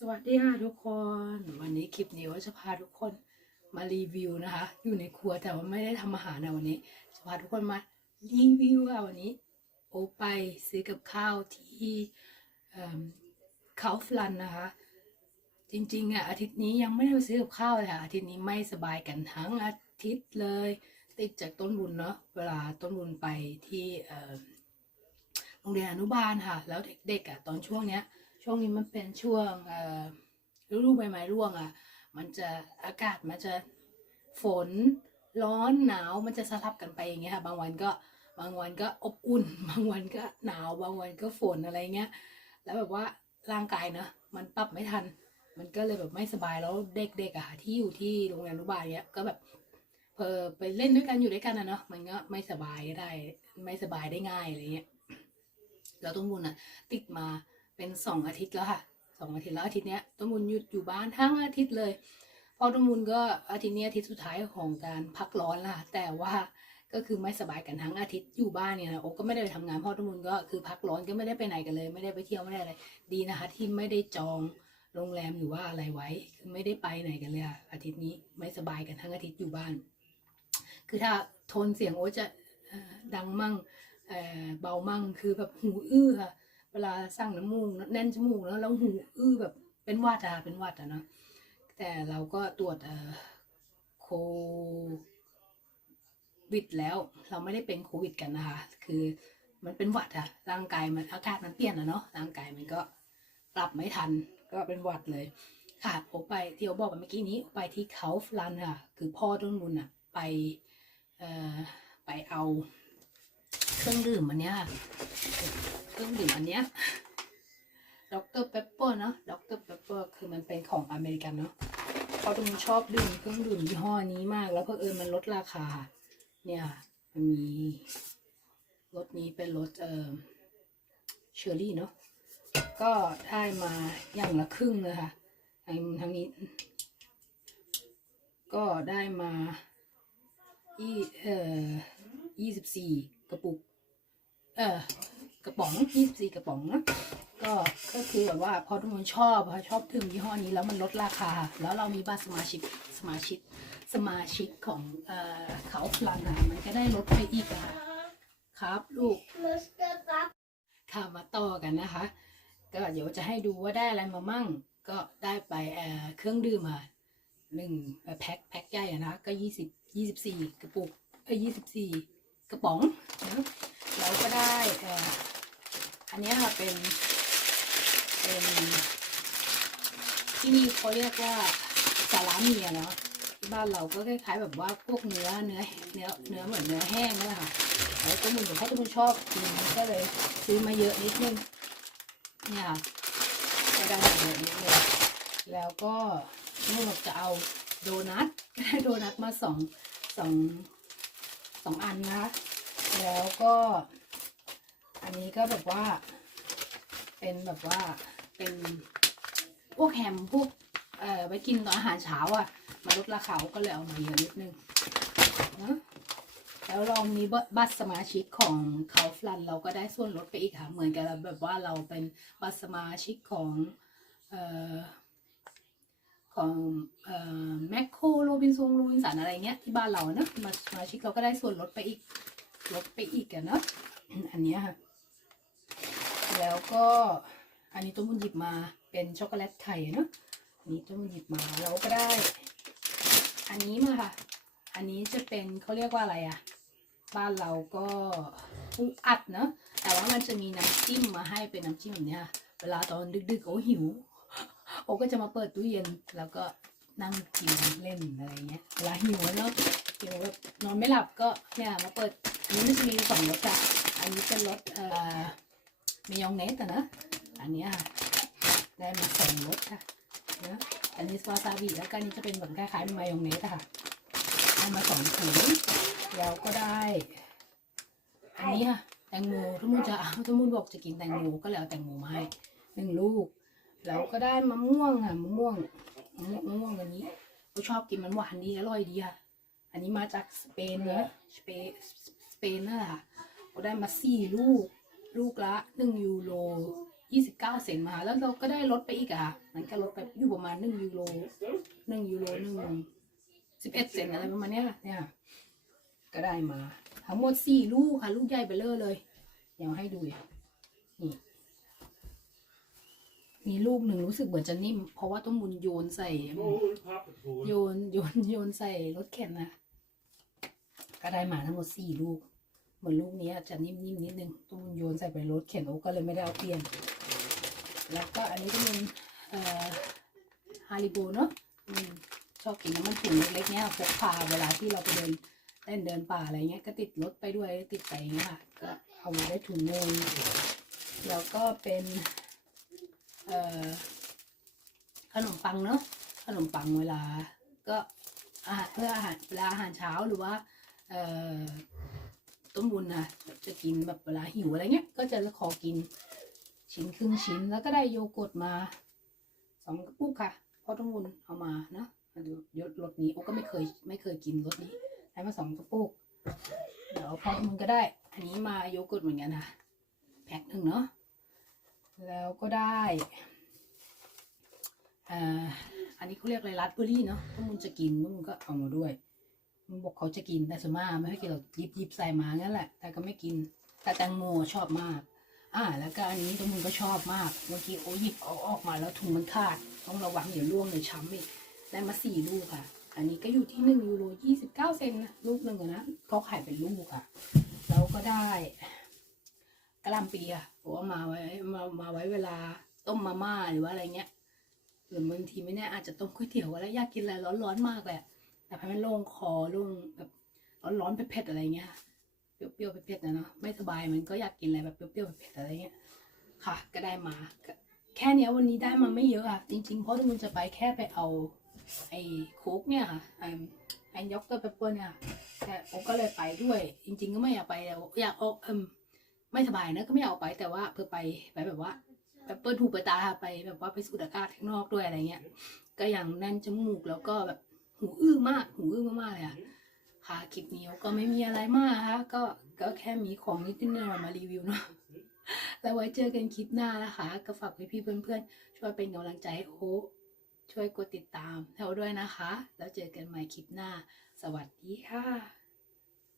สวัสดีค่ะทุกคน วันนี้คลิปนี้ว่าจะพาทุกคนมารีวิวนะคะ อยู่ในครัวแต่ว่าไม่ได้ทำอาหารนะวันนี้จะพาทุกคนมารีวิวค่ะวันนี้ โอไปซื้อกับข้าวที่เขาฟลันนะคะ จริงๆอะอาทิตย์นี้ยังไม่ได้ไปซื้อกับข้าวเลยค่ะอาทิตย์นี้ไม่สบายกันทั้งอาทิตย์เลย ติดจากต้นบุญเนาะเวลาต้นบุญไปที่โรงเรียนอนุบาลค่ะ แล้วเด็กๆอะตอนช่วงเนี้ย ช่วงนี้มันเป็นช่วงเอ่อฤดูใบไม้ร่วงอะ มันจะอากาศมันจะฝนร้อนหนาวมันจะสลับกันไปอย่างเงี้ยค่ะบางวันก็บางวันก็อบอุ่น บางวันก็หนาว บางวันก็ฝนอะไรเงี้ย แล้วแบบว่าร่างกายเนอะมันปรับไม่ทัน มันก็เลยแบบไม่สบายแล้วเด็กๆอะ่ะที่อยู่ที่โรงเรียนอนุบาลเนี้ยก็แบบเพอไปเล่นด้วยกันอยู่ด้วยกันนะเนาะมันก็ไม่สบายได้ ไม่สบายได้ง่ายอะไรเงี้ยแล้วต้นบุญอะติดมา เป็นสองอาทิตย์แล้วค่ะสองอาทิตย์แล้วอาทิตย์เนี้ยต้นบุญหยุดอยู่บ้านทั้งอาทิตย์เลยพอต้นบุญก็อาทิตย์นี้อาทิตย์สุดท้ายของการพักร้อนละแต่ว่าก็คือไม่สบายกันทั้งอาทิตย์อยู่บ้านเนี่ยนะโอ้ก็ไม่ได้ไปทำงานพ่อต้นบุญก็คือพักร้อนก็ไม่ได้ไปไหนกันเลย ไม่ได้ไปเที่ยวไม่ได้อะไรดีนะคะที่ไม่ได้จองโรงแรมหรือว่าอะไรไว้ คือไม่ได้ไปไหนกันเลยอะอาทิตย์นี้ไม่สบายกันทั้งอาทิตย์อยู่บ้าน คือถ้าโทนเสียงโอ๊จะดังมั่งเอ่อเบามั่งคือแบบหูอื้อค่ะ เวลาสั่งน้ำมูกแน่นจมูกแล้วแล้วหูอื้อแบบเป็นวัดอะเป็นวัดอะเนาะแต่เราก็ตรวจโควิดแล้ว เราไม่ได้เป็นโควิดกันนะคะ คือมันเป็นหวัดอะร่างกายมันอากาศมันเปลี่ยนอะเนาะร่างกายมันก็ปรับไม่ทันก็เป็นหวัดเลย ค่ะโอไปที่โอบอกไปเมื่อกี้นี้ไปที่เขาฟลันค่ะ คือพ่อต้นบุญอะไปเอ่อไปเอาเครื่องดื่มอันเนี้ยค่ะ เครื่องดื่มอันเนี้ยดรเปปเปอร์เนาะด็อกเตอร์เปปเปอร์คือมันเป็นของอเมริกันเนาะพ่อต้นบุญชอบดื่มเครื่องดื่มยี่ห้อนี้มาก แล้วเพอเอิญมันลดราคา เนี่ยมันมีรสนี้เป็นรสเอ่อเชอร์รี่เนาะก็ได้มาอย่างละครึ่งเลยค่ะทางทางนี้ ก็ได้มายี่เอ่อยี่สิบสี่กระปุก เออ กระป๋องยี่สิบสี่กระป๋องนะก็ก็คือแบบว่าพอทุกคนชอบพอชอบถึงยี่ห้อนี้แล้วมันลดราคา แล้วเรามีบัตรสมาชิกสมาชิกสมาชิกของเอ่อเขาพลังงานมันก็ได้ลดไปอีกอะค่ะครับลูกค่ะมาต่อกันนะคะ ก็เดี๋ยวจะให้ดูว่าได้อะไรมามั่ง ก็ได้ไปเอ่อเครื่องดื่มมาหนึ่งเอ่อแพ็คแพ็คใหญ่อะนะก็ยี่สิบยี่สิบสี่กระปุกเอ้ยยี่สิบสี่กระป๋องนะแล้วก็ได้เอ่อ อันนี้ค่ะเป็นเป็นที่นี่เขาเรียกว่าสาลาเมียเนาะที่บ้านเราก็คล้ายๆแบบว่าพวกเนื้อเนื้อเนื้อเนื้อเหมือนเนื้อแห้งนั่แหละค่ะแล้วก็มึงเดี๋ยวพ่อจะมึงชอบกินก็เลยซื้อมาเยอะนิดนึงเนี่ยค่ะก็ได้มาเยอะนิดนึงแล้วก็มึงบอกจะเอาโดนัทโดนัทมาสองสองสองอันนะแล้วก็ อันนี้ก็แบบว่า เป็นแบบว่าเป็นพวกแฮมพวกเอ่อไว้กินตอนอาหารเช้าอะ มาลดราคาก็เลยเอามาเยอะนิดนึงนะแล้วเรามีบัตรสมาชิกของเขาฟลันเราก็ได้ส่วนลดไปอีกค่ะเหมือนกับแบบว่าเราเป็นบัตรสมาชิกของเอ่อของเอ่อแมคโครโรบินซงโรบินสันอะไรเงี้ยที่บ้านเราเนอะมาสมาชิกเราก็ได้ส่วนลดไปอีกลดไปอีกกันเนาะอันเนี้ยค่ะ แล้วก็อันนี้ต้มบุญหยิบมาเป็นช็อกโกแลตไข่เนาะอันนี้ต้มบุญหยิบมาเราก็ได้ อันนี้มาค่ะ อันนี้จะเป็นเขาเรียกว่าอะไรอะบ้านเราก็ปูอัดเนอะแต่ว่ามันจะมีน้ำจิ้มมาให้เป็นน้ำจิ้มแบบเนี้ยเวลาตอนดึกๆโอ้หิวโอ้ก็จะมาเปิดตู้เย็นแล้วก็นั่งกินเล่นอะไรเงี้ยเวลาหิวแล้วหิวแบบนอนไม่หลับก็เนี่ยมาเปิดอันนี้มันจะมีสองรสอะอันนี้เป็นรสเอ่อ มายองเนสอะนะ อันนี้ค่ะ ได้มาสองรสค่ะนะอันนี้วาซาบิแล้วก็อันนี้จะเป็นแบบคล้ายๆมายองเนสอะค่ะได้มาสองถุงแล้วก็ได้ อันนี้ค่ะ แตงโมทุกมุนจะเอาทุกมุนบอกจะกินแตงโมก็เลยเอาแตงโมมาให้หนึ่งลูก แล้วก็ได้มะม่วงค่ะมะม่วงมะม่วงมะม่วงอันนี้เขาชอบกินมันหวานดีอร่อยดีค่ะ อันนี้มาจากสเปนเนอะสเปนสเปนนั่นแหละค่ะเขาได้มาสี่ลูก ลูกละหนึ่งยูโรยี่สิบเก้าเซนมาแล้วเราก็ได้ลดไปอีกอะมันก็ลดไปอยู่ประมาณหนึ่งยูโรหนึ่งยูโรหนึ่งสิบเอ็ดเซนอะไรประมาณเนี้ยเนี่ยก็ได้มา ทั้งหมดสี่ลูกค่ะ ลูกใหญ่ไปเลยเลย เดี๋ยวให้ดูนี่มีลูกหนึ่งรู้สึกเหมือนจะนิ่ม เพราะว่าต้องมุนโยนใส่ โยนโยนโยนใส่รถเข็นนะก็ได้มาทั้งหมดสี่ลูก เหมือนลูกนี้จะนิ่มๆนิดนึงต้องโยนใส่ไปรถเข็นโอ้ก็เลยไม่ได้เอาเปลี่ยน แล้วก็อันนี้ก็เป็นเอ่อฮาริโบเนาะอืมชอบกินน้ำมันถุงเล็กๆเนี้ยพกพาเวลาที่เราไปเดินเล่นเดินป่าอะไรเงี้ยก็ติดรถไปด้วยติดไปอย่างเงี้ยค่ะก็เอามาได้ถุงนึงแล้วก็เป็นเอ่อขนมปังเนาะขนมปังเวลา ก็อาหารเพื่ออาหารเวลาอาหารเช้าหรือว่าเอ่อ ต้มบุญนะจะกินแบบเวลาหิวอะไรเงี้ย ก็จะขอกินชิ้นครึ่งชิ้นแล้วก็ได้โยเกิร์ตมาสองกระปุกค่ะพ่อต้มบุญเอามานะดูยศรสนี้โอ้ก็ไม่เคยไม่เคยกินรสนี้ได้มาสองกระปุกเดี๋ยวพ่อต้มบุญก็ได้ อันนี้มาโยเกิร์ตเหมือนกันค่ะแพ็คหนึ่งเนาะแล้วก็ได้อ่าอันนี้เขาเรียกอะไรรัสเบอร์รี่เนาะต้มบุญจะกินต้มบุญก็เอามาด้วย มันบอกเขาจะกินแต่ส่วนมากไม่ให้กินหรอกยิบยิบใส่มางั้นแหละ แต่ก็ไม่กิน แต่แตงโมชอบมาก อ่า แล้วก็อันนี้ตัวมึงก็ชอบมาก เมื่อกี้โอ้หยิบเอาออกมาแล้วถุงมันขาด ต้องระวังเดี๋ยวล่วงเดี๋ยวช้ำอีกได้มาสี่ลูกค่ะ อันนี้ก็อยู่ที่หนึ่งยูโรยี่สิบเก้าเซนนะลูกหนึ่งนะเขาขายเป็นลูกค่ะ แล้วก็ได้กระลำปีอะผมว่ามาไว้มามาไว้เวลาต้มมาม่าหรือว่าอะไรเงี้ยหรือบางทีไม่แน่อาจจะต้มก๋วยเตี๋ยวอะไรอยากกินอะไรร้อนๆมากเลยอะ แต่พอมันโล่งคอโล่งแบบร้อนๆเผ็ดๆอะไรเงี้ยเปรี้ยวๆเผ็ดๆนะเนาะไม่สบายมันก็อยากกินอะไรแบบเปรี้ยวๆเผ็ดๆอะไรเงี้ยค่ะ ก็ได้มาแค่เนี้ยวันนี้ได้มาไม่เยอะอะจริง ๆ เพราะทุกคนจะไปแค่ไปเอาไอ้ค้กเนี่ยค่ะไอ้ยกเตอร์เปเปอร์เนี่ยแต่โอก็เลยไปด้วย จริง ๆ ก็ไม่อยากไปแต่อยากเอาเอิมไม่สบายนะก็ไม่อยากเอาไปแต่ว่าเพื่อไปไปแบบว่าไปเปิดหูเปิดตาไปแบบว่าไปสูดอากาศข้างนอกด้วยอะไรเงี้ย ก็อย่างแน่นจมูกแล้วก็แบบ หูอื้อมาก หูอื้อมากๆเลยอะค่ะคลิปนี้ก็ไม่มีอะไรมากนะคะก็ก็แค่มีของนิดนึงมารีวิวเนาะแล้วไว้เจอกันคลิปหน้านะคะ ก็ฝากพี่ๆเพื่อนๆ ช่วยเป็นกำลังใจให้โอ้ช่วยกดติดตามเราด้วยนะคะ แล้วเจอกันใหม่คลิปหน้า สวัสดีค่ะ